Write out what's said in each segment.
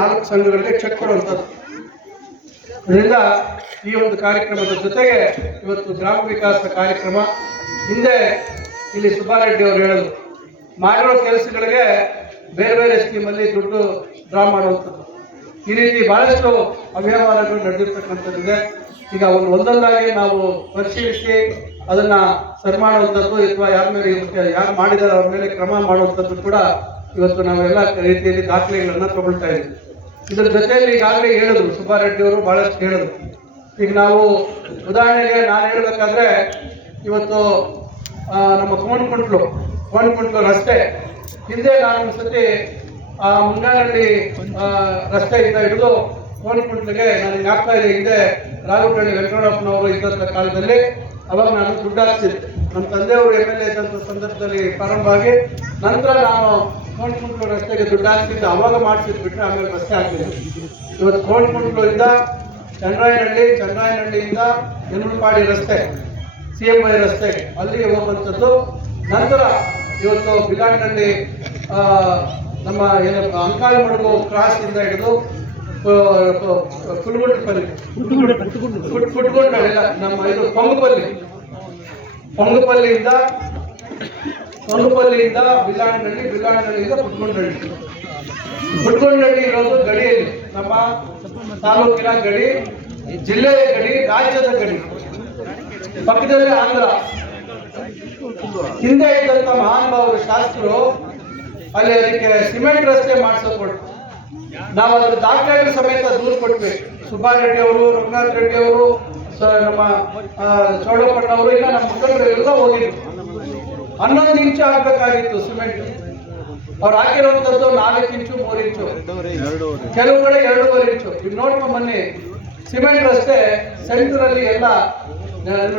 ನಾಲ್ಕು ಸಂಘಗಳಿಗೆ ಚೆಕ್ ಕೊಡುವಂಥದ್ದು. ಅದರಿಂದ ಈ ಒಂದು ಕಾರ್ಯಕ್ರಮದ ಜೊತೆಗೆ ಇವತ್ತು ಗ್ರಾಮ ವಿಕಾಸ ಕಾರ್ಯಕ್ರಮ, ಹಿಂದೆ ಇಲ್ಲಿ ಸುಬ್ಬಾರೆಡ್ಡಿ ಅವರು ಹೇಳೋದು, ಮಾಡಿರೋ ಕೆಲಸಗಳಿಗೆ ಬೇರೆ ಬೇರೆ ಸ್ಕೀಮಲ್ಲಿ ದುಡ್ಡು ಡ್ರಾ ಮಾಡುವಂಥದ್ದು. ಈ ರೀತಿ ಬಹಳಷ್ಟು ಅವ್ಯವಹಾರಗಳು ನಡೆದಿರ್ತಕ್ಕಂಥದ್ದಿದೆ ಈಗ ಒಂದು ಒಂದೊಂದಾಗಿ ನಾವು ಪರಿಶೀಲಿಸಿ ಅದನ್ನು ಸರಿ ಮಾಡುವಂಥದ್ದು, ಅಥವಾ ಯಾರ ಮೇಲೆ ಯಾರು ಮಾಡಿದ್ದಾರೆ ಅವ್ರ ಮೇಲೆ ಕ್ರಮ ಮಾಡುವಂಥದ್ದು ಕೂಡ ಇವತ್ತು ನಾವೆಲ್ಲ ರೀತಿಯಲ್ಲಿ ದಾಖಲೆಗಳನ್ನ ತಗೊಳ್ತಾ ಇದ್ದೀವಿ. ಇದರ ಜೊತೆಯಲ್ಲಿ ಈಗಾಗಲೇ ಹೇಳಿದ್ರು, ಸುಬ್ಬಾರೆಡ್ಡಿ ಅವರು ಬಹಳಷ್ಟು ಹೇಳಿದ್ರು. ಈಗ ನಾವು ಉದಾಹರಣೆಗೆ ನಾನು ಹೇಳಬೇಕಾದ್ರೆ, ಇವತ್ತು ನಮ್ಮ ಕೋಣಕುಂಟ್ಲು ಕೋಣಕುಂಟ್ಲು ರಸ್ತೆ. ಹಿಂದೆ ನಾನು ಸತಿ, ಆ ಮುಂಗಾನಲ್ಲಿ ರಸ್ತೆಯಿಂದ ಹಿಡಿದು ಕೋಣಕುಂಟ್ಲಿಗೆ ನನಗೆ ಜ್ಞಾಪಕ ಇದೆ ಹಿಂದೆ ರಾಘವಳ್ಳಿ ವೆಂಕಟರಪ್ಪನವರು ಇದ್ದಂಥ ಕಾಲದಲ್ಲಿ, ಅವಾಗ ನಾನು ದುಡ್ಡು ಹಾಕ್ಸಿದ್ದೆ. ನಮ್ಮ ತಂದೆಯವರು ಎಂ ಎಲ್ ಎ ಇದ್ದಂಥ ಸಂದರ್ಭದಲ್ಲಿ ಪ್ರಾರಂಭ ಆಗಿ ನಂತರ ನಾವು ಕೋಣಕುಂಟ್ಲು ರಸ್ತೆಗೆ ದುಡ್ಡು ಹಾಕ್ತಿದ್ದೆ ಅವಾಗ ಮಾಡಿಸಿದ್ ಬಿಟ್ಟರೆ ಆಮೇಲೆ ರಸ್ತೆ ಹಾಕಿದ್ದೆ ಇವತ್ತು ಕೋಣಕುಂಟ್ಲು ಇಂದ ಚಂದ್ರಾಯನಹಳ್ಳಿ ಚಂದ್ರಾಯನಹಳ್ಳಿಯಿಂದ ಯನಮಲಪಾಡಿ ರಸ್ತೆ ಸಿ ಎಂ ಐ ರಸ್ತೆ ಅಲ್ಲಿಗೆ ಹೋಗುವಂಥದ್ದು. ನಂತರ ಇವತ್ತು ಬಿಲಾಡ್ನಲ್ಲಿ ನಮ್ಮ ಏನಪ್ಪ ಅಂಕಾಲಮಡುಗು ಕ್ರಾಸ್ ಇಂದ ಹಿಡಿದು ಕುಲ್ಗುಂಡಪಲ್ಲಿ ಕುಟ್ಗುಂಡಲ್ಲ ನಮ್ಮ ಇದು ಪೊಂಗಪಲ್ಲಿ ಪೊಂಗಪಲ್ಲಿಯಿಂದ ಪೊಂಗಪಲ್ಲಿಯಿಂದ ಬಿಲಾಡ್ನಳ್ಳಿ ಬಿಲಾಡ್ನಳ್ಳಿಯಿಂದ ಪುಟ್ಕೊಂಡಳ್ಳಿ. ಪುಟ್ಕೊಂಡಳ್ಳಿ ಇರೋದು ಗಡಿಯಲ್ಲಿ, ನಮ್ಮ ತಾಲೂಕಿನ ಗಡಿ, ಜಿಲ್ಲೆಯ ಗಡಿ, ರಾಜ್ಯದ ಗಡಿ. ಪಕ್ಕದಲ್ಲಿ ಆಂಧ್ರ. ಹಿಂದೆ ಇದ್ದಂತ ಮಹಾನುಭಾವರು ಶಾಸ್ತ್ರರು ಅಲ್ಲಿ ಅದಕ್ಕೆ ಸಿಮೆಂಟ್ ರಸ್ತೆ ಮಾಡಿಸೋಕೊಟ್ಟು ನಾವು ಅದ್ರ ದಾಖಲೆಗಳ ಸಮೇತ ದೂರು ಕೊಟ್ವಿ. ಸುಬ್ಬಾರೆಡ್ಡಿ ಅವರು ರಘುನಾಥ್ ರೆಡ್ಡಿ ಅವರು ನಮ್ಮ ಚೌಡಪಟ್ಟವರು ಇಲ್ಲ ನಮ್ಮ ಮುಖಂಡರು ಎಲ್ಲ ಹೋಗಿದ್ರು ಹನ್ನೊಂದು ಇಂಚು ಹಾಕ್ಬೇಕಾಗಿತ್ತು ಸಿಮೆಂಟ್. ಅವ್ರು ಹಾಕಿರುವಂತದ್ದು ನಾಲ್ಕು ಇಂಚು, ಮೂರು ಇಂಚು. ಕೆಲವು ಕಡೆ ಎರಡೂವರೆ ಇಂಚು. ಇದು ನೋಡ್ಕೊಂಡ್ ಬನ್ನಿ. ಸಿಮೆಂಟ್ ರಸ್ತೆ ಸೆಂಟರ್ ಅಲ್ಲಿ ಎಲ್ಲ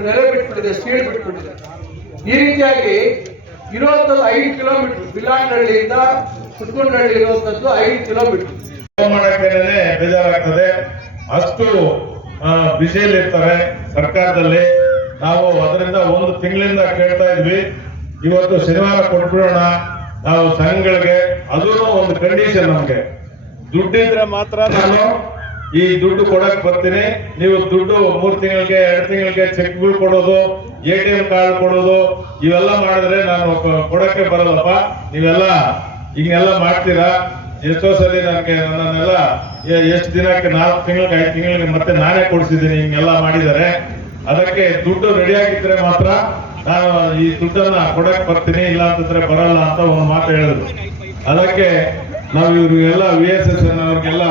ನೆಲೆ ಬಿಟ್ಬಿಟ್ಟಿದೆ ಸ್ಟೀಲ್ ಬಿಟ್ಬಿಟ್ಟಿದೆ. ಈ ರೀತಿಯಾಗಿ ಇರುವಂತದ್ದು ಐದು ಕಿಲೋಮೀಟರ್ ಬಿಲಾಂಡಹಳ್ಳಿಯಿಂದ ಕುಟ್ಕೊಂಡಹಳ್ಳಿ ಇರುವಂತದ್ದು ಐದು ಕಿಲೋಮೀಟರ್. ಬೇಜಾರಾಗ್ತದೆ. ಅಷ್ಟು ಬಿಸಿಯಲ್ಲಿ ಇರ್ತಾರೆ. ಸರ್ಕಾರದಲ್ಲಿ ನಾವು ಅದರಿಂದ ಒಂದು ತಿಂಗಳಿಂದ ಕೇಳ್ತಾ ಇದ್ವಿ. ಇವತ್ತು ಶನಿವಾರ ಕೊಟ್ಬಿಡೋಣ. ನಾವು ಸಂಘಗಳಿಗೆ ಅದೂ ಒಂದು ಕಂಡೀಷನ್ ನಮಗೆ. ದುಡ್ಡಿದ್ರೆ ಮಾತ್ರ ನಾನು ಈ ದುಡ್ಡು ಕೊಡಕ್ ಬರ್ತೀನಿ. ನೀವು ದುಡ್ಡು ಮೂರು ತಿಂಗಳಿಗೆ, ಎರಡು ತಿಂಗಳಿಗೆ ಚೆಕ್ಗಳು ಕೊಡೋದು, ಎ ಟಿ ಎಂ ಕಾರ್ಡ್ ಕೊಡೋದು, ಇವೆಲ್ಲ ಮಾಡಿದ್ರೆ ನಾನು ಕೊಡಕ್ಕೆ ಬರಲ್ಲಪ್ಪ. ನೀವೆಲ್ಲ ಹಿಂಗೆಲ್ಲ ಮಾಡ್ತೀರಾ? ಎಷ್ಟೋ ಸಲ ನನಗೆ ನನ್ನನ್ನೆಲ್ಲ ಎ- ಎಷ್ಟು ದಿನಕ್ಕೆ ನಾಲ್ಕು ತಿಂಗಳಿಗೆ, ಐದು ತಿಂಗಳಿಗೆ ಮತ್ತೆ ನಾನೇ ಕೊಡಿಸಿದ್ದೀನಿ, ಹಿಂಗೆಲ್ಲ ಮಾಡಿದ್ದಾರೆ. ಅದಕ್ಕೆ ದುಡ್ಡು ರೆಡಿ ಆಗಿದ್ರೆ ಮಾತ್ರ ನಾನು ಈ ದುಡ್ಡನ್ನ ಕೊಡಕ್ ಬರ್ತೀನಿ, ಇಲ್ಲ ಅಂತಂದ್ರೆ ಬರಲ್ಲ ಅಂತ ಒಂದು ಮಾತು ಹೇಳಿದ್ರು. ಅದಕ್ಕೆ ನಾವು ಇವರು ಎಲ್ಲ ವಿ ಎಸ್ ಎಸ್ ಅವ್ರಿಗೆಲ್ಲ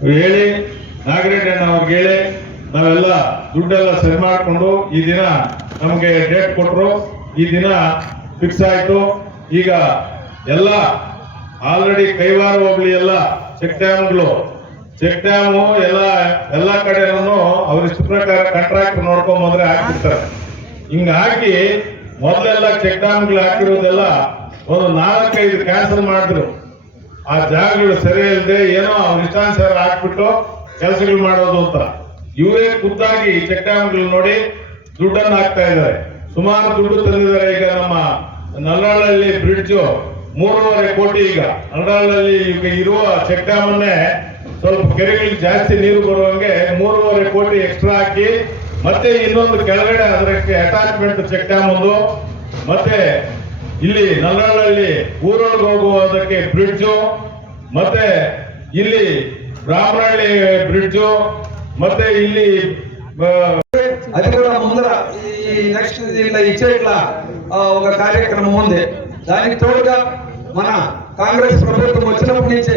ಹೇಳಿ ನಾಗರೆಡ್ಡಿ ಅಣ್ಣ ಅವ್ರಿಗೆ ಹೇಳಿ, ನಾವೆಲ್ಲ ದುಡ್ಡೆಲ್ಲ ಸರಿ ಮಾಡಿಕೊಂಡು ಈ ದಿನ ನಮಗೆ ಡೇಟ್ ಕೊಟ್ಟರು ಈ ದಿನ ಫಿಕ್ಸ್ ಆಯಿತು. ಈಗ ಎಲ್ಲ ಆಲ್ರೆಡಿ ಕೈವಾರ ಹೋಗ್ಲಿ ಎಲ್ಲ ಚೆಕ್ ಡ್ಯಾಮ್ಗಳು. ಚೆಕ್ ಡ್ಯಾಮ್ ಎಲ್ಲ ಎಲ್ಲ ಕಡೆನೂ ಅವ್ರ ಇಷ್ಟ ಪ್ರಕಾರ ಕಾಂಟ್ರಾಕ್ಟ್ ನೋಡ್ಕೊಂಡ್ ಬಂದ್ರೆ ಹಿಂಗಾಗಿ ಹಿಂಗ ಹಾಕಿ ಮೊದಲೆಲ್ಲ ಚೆಕ್ ಡ್ಯಾಮ್ಗಳು ಹಾಕಿರೋದೆಲ್ಲ ಒಂದು ನಾಲ್ಕೈದು ಕ್ಯಾನ್ಸಲ್ ಮಾಡಿದ್ರು. ಆ ಜಾಗಗಳು ಸರಿ ಇಲ್ಲದೆ ಏನೋ ಅವ್ರ ಹಾಕ್ಬಿಟ್ಟು ಕೆಲಸಗಳು ಮಾಡೋದು ಅಂತ. ಇವರೇ ಖುದ್ದಾಗಿ ಚೆಕ್ ಡ್ಯಾಮ್ಗಳು ನೋಡಿ ದುಡ್ಡನ್ನು ಹಾಕ್ತಾ ಇದ್ದಾರೆ. ಸುಮಾರು ದುಡ್ಡು ತಂದಿದ್ದಾರೆ ಈಗ ನಮ್ಮ ನಲ್ಲಾಳಲ್ಲಿ ಬ್ರಿಡ್ಜ್ ಮೂರುವರೆ ಕೋಟಿ ಈಗ ನಲ್ಲಾಳಲ್ಲಿ ಈಗ ಇರುವ ಚೆಕ್ ಡ್ಯಾಮ್ ಅನ್ನೇ ಸ್ವಲ್ಪ ಕೆರೆಗಳಿಗೆ ಜಾಸ್ತಿ ನೀರು ಬರುವಂಗೆ ಮೂರುವರೆ ಕೋಟಿ ಎಕ್ಸ್ಟ್ರಾ ಹಾಕಿ ಮತ್ತೆ ಇನ್ನೊಂದು ಕೆಳಗಡೆ ಅದಕ್ಕೆ ಅಟ್ಯಾಚ್ಮೆಂಟ್ ಚೆಕ್ ಡ್ಯಾಮ್ ಒಂದು ಮತ್ತೆ ಇಲ್ಲಿ ನಲ್ಲಾಳಲ್ಲಿ ಊರೊಳಗೆ ಹೋಗುವುದಕ್ಕೆ ಬ್ರಿಡ್ಜು ಮತ್ತೆ ಇಲ್ಲಿ ಬ್ರಾಹ್ಮಣಹಳ್ಳಿ ಬ್ರಿಡ್ಜು ಮತ್ತೆ ಇಲ್ಲಿ ಆ, అది కూడా ముందర ఈ నెక్స్ట్ దీంట్లో ఇచ్చేట్ల ఆ, ఒక కార్యక్రమం ఉంది దానికి తోడుగా మన కాంగ్రెస్ ప్రభుత్వం వచ్చినప్పటి నుంచే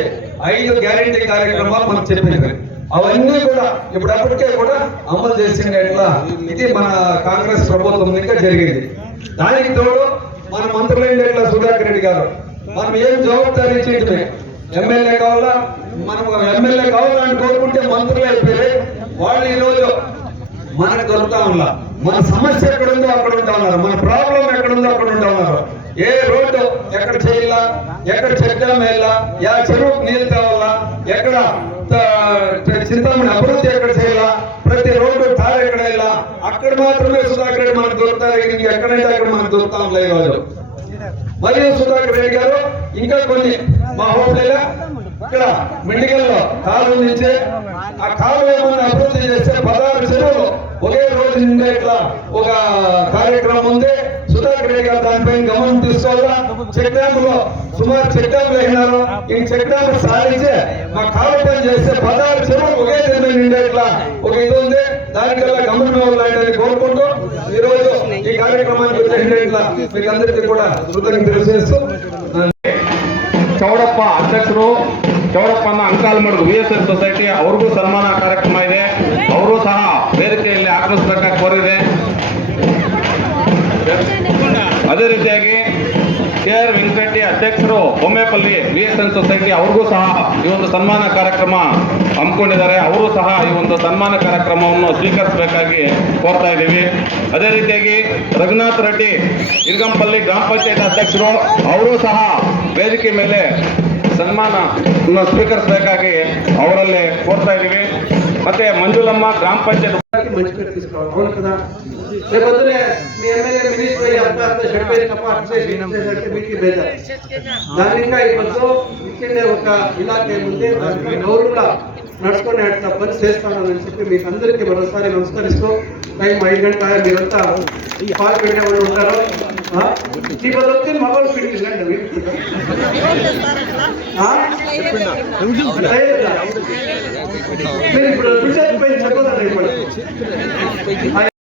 ఐదు గ్యారంటీ కార్యక్రమాలు మనం చెప్పింది అవన్నీ కూడా ఇప్పటికే కూడా అమలు చేసినట్లా ఇది మన కాంగ్రెస్ ప్రభుత్వం ఇంకా జరిగింది. దానికి తోడు మన మంత్రులైన సుధాకర్ రెడ్డి గారు? మనం ఏం జవాబుదారీ ఇచ్చింది ఎమ్మెల్యే కావాలా? మనం ఎమ్మెల్యే కావాలని కోరుకుంటే మంత్రులు అయిపోయి వాళ్ళు ఈ రోజు మనకు దొరుకుతా ఉన్నారు. మన సమస్య ఎక్కడుందో అక్కడ ఉంటా ఉన్నారు. మన ప్రాబ్లం ఎక్కడుందో అక్కడ ఉంటా ఉన్నారు. ఏ రోడ్డు ఎక్కడ చెక్కడం వెళ్ళా యా చెరువుకు నీళ్ళు తేవాలా ఎక్కడ చింతామణి అభివృద్ధి ఎక్కడ చేయాలా ప్రతి రోడ్డు తారు ఎక్కడ వెళ్ళా అక్కడ మాత్రమే సుధాకర్ రెడ్డి మనకు దొరుకుతారు ఇంక ఎక్కడంటే అక్కడ మనకు దొరుకుతాం లేదు మరియు సుధాకర్ రెడ్డి గారు ఇంకా కొన్ని మా హోటల్ ఇక్కడ మిండిగల్లో కాలువ నుంచి ఆ కాలువ ఏమైనా అభివృద్ధి చేస్తే పదహారు చెరువులు ఒకే రోజు నిండే ఇట్లా ఒక కార్యక్రమం ఉంది సుధాకర్ రెడ్డి గారు దానిపైన గమనం తీసుకోవాలా చెక్ డ్యాములో సుమారు చెక్ డ్యాములు అయినారు ఈ చెక్ డ్యాము సాధించి మా కాలువ పని చేస్తే పదహారు చెరువులు ఒకే దిన నిండే ఇట్లా ఒక ఇది ఉంది దానికల్లా గమనం ఇవ్వాలని కోరుకుంటూ ఈ రోజు ఈ కార్యక్రమానికి వచ్చేసిన ఇట్లా మీకు అందరికీ కూడా కృతజ్ఞతలు తెలియజేస్తూ నా- ಚೌಡಪ್ಪ ಅಧ್ಯಕ್ಷರು ಚೌಡಪ್ಪನ Ankalmadugu V S S society ಅವ್ರಿಗೂ ಸನ್ಮಾನ ಕಾರ್ಯಕ್ರಮ ಇದೆ ಕೋರಿದೆ ಅದೇ ರೀತಿಯಾಗಿ ಕೆ ಆರ್ ವೆಂಕಟಿ ಅಧ್ಯಕ್ಷರು Bommepalli V S N society, ಅವ್ರಿಗೂ ಸಹ ಈ ಒಂದು ಸನ್ಮಾನ ಕಾರ್ಯಕ್ರಮ ಹಮ್ಮಿಕೊಂಡಿದ್ದಾರೆ. ಅವರು ಸಹ ಈ ಒಂದು ಸನ್ಮಾನ ಕಾರ್ಯಕ್ರಮವನ್ನು ಸ್ವೀಕರಿಸಬೇಕಾಗಿ ಕೋರ್ತಾ ಇದ್ದೀವಿ. ಅದೇ ರೀತಿಯಾಗಿ ರಘುನಾಥ್ ರೆಡ್ಡಿ, ಇರ್ಗಂಪಲ್ಲಿ ಗ್ರಾಮ ಪಂಚಾಯತ್ ಅಧ್ಯಕ್ಷರು, ಅವರು ಸಹ ವೇದಿಕೆ ಮೇಲೆ ಸನ್ಮಾನ ಸ್ವೀಕರಿಸಬೇಕಾಗಿ ಅವರಲ್ಲಿ ಕೋರ್ತಾ ಇದ್ದೀವಿ. ಮತ್ತೆ ಮಂಜುಲಮ್ಮ ಗ್ರಾಮ ಪಂಚಾಯತ್ మంచి పేరు తీసుకోవాలి. అవును కదా? రేపు మీ ఎమ్మెల్యే మినిస్టర్ దాని ఇంకా ఇచ్చిండే ఒక ఇలాఖ ఉంది దానికి గౌరవంగా నడుచుకునే పని చేస్తానని చెప్పి మీకు అందరికీ మరోసారి నమస్కరిస్తూ టైం ఐదు గంట మీరంతా పాలు వాళ్ళు ఉంటారు. ಇವತ್ತು ಮಗಳು ಬಿಟ್ಟಿಲ್ಲ ఇప్పుడు చూసారు పైన చెప్పదు